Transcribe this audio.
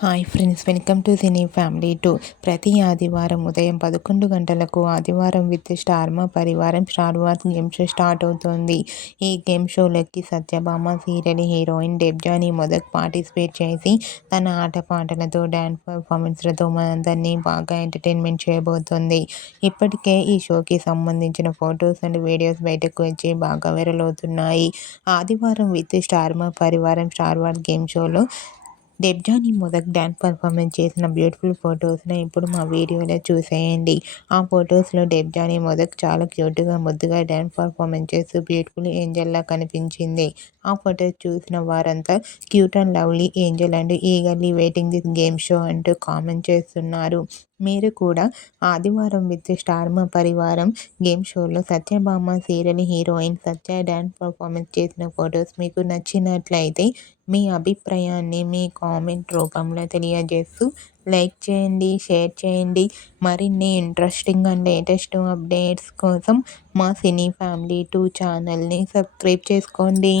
Hi friends, welcome to cine family 2. ప్రతి ఆదివారం ఉదయం 11 గంటలకు ఆదివారం విత్ స్టార్ మా పరివారం star war game show start అవుతోంది. ఈ గేమ్ షోలోకి Satyabhama serial heroine Debjani Modak participate చేసి తన ఆటపాటలతో డ్యాన్స్ పర్ఫార్మెన్స్లతో మనందరినీ బాగా ఎంటర్టైన్మెంట్ చేయబోతోంది. ఇప్పటికే ఈ షోకి సంబంధించిన ఫొటోస్ అండ్ వీడియోస్ బయటకు వచ్చి బాగా వైరల్ అవుతున్నాయి. ఆదివారం విత్ స్టార్ మా పరివారం స్టార్ వార్ గేమ్ షోలో డెబ్జానీ మొదక్ డ్యాన్స్ పర్ఫార్మెన్స్ చేసిన బ్యూటిఫుల్ ఫొటోస్ని ఇప్పుడు మా వీడియోలో చూసేయండి. ఆ ఫొటోస్లో డెబ్జానీ మొదక్ చాలా క్యూట్గా ముద్దుగా డ్యాన్స్ పర్ఫార్మెన్స్ చేస్తూ బ్యూటిఫుల్ ఏంజల్లా కనిపించింది. ఆ ఫొటోస్ చూసిన వారంతా cute and lovely Angel and eagerly waiting this game show అంటూ కామెంట్ చేస్తున్నారు. మీరు కూడా ఆదివారం విత్ స్టార్ మా పరివారం గేమ్ షోలో సత్యభామ సీరియల్ హీరోయిన్ సత్య డ్యాన్స్ పర్ఫార్మెన్స్ చేసిన ఫొటోస్ మీకు నచ్చినట్లయితే మీ అభిప్రాయాన్ని మీ కామెంట్ రూపంలో తెలియజేస్తూ లైక్ చేయండి, షేర్ చేయండి. మరిన్ని ఇంట్రెస్టింగ్ అండ్ లేటెస్ట్ అప్డేట్స్ కోసం మా సినీ ఫ్యామిలీ 2 ఛానల్ని సబ్స్క్రైబ్ చేసుకోండి.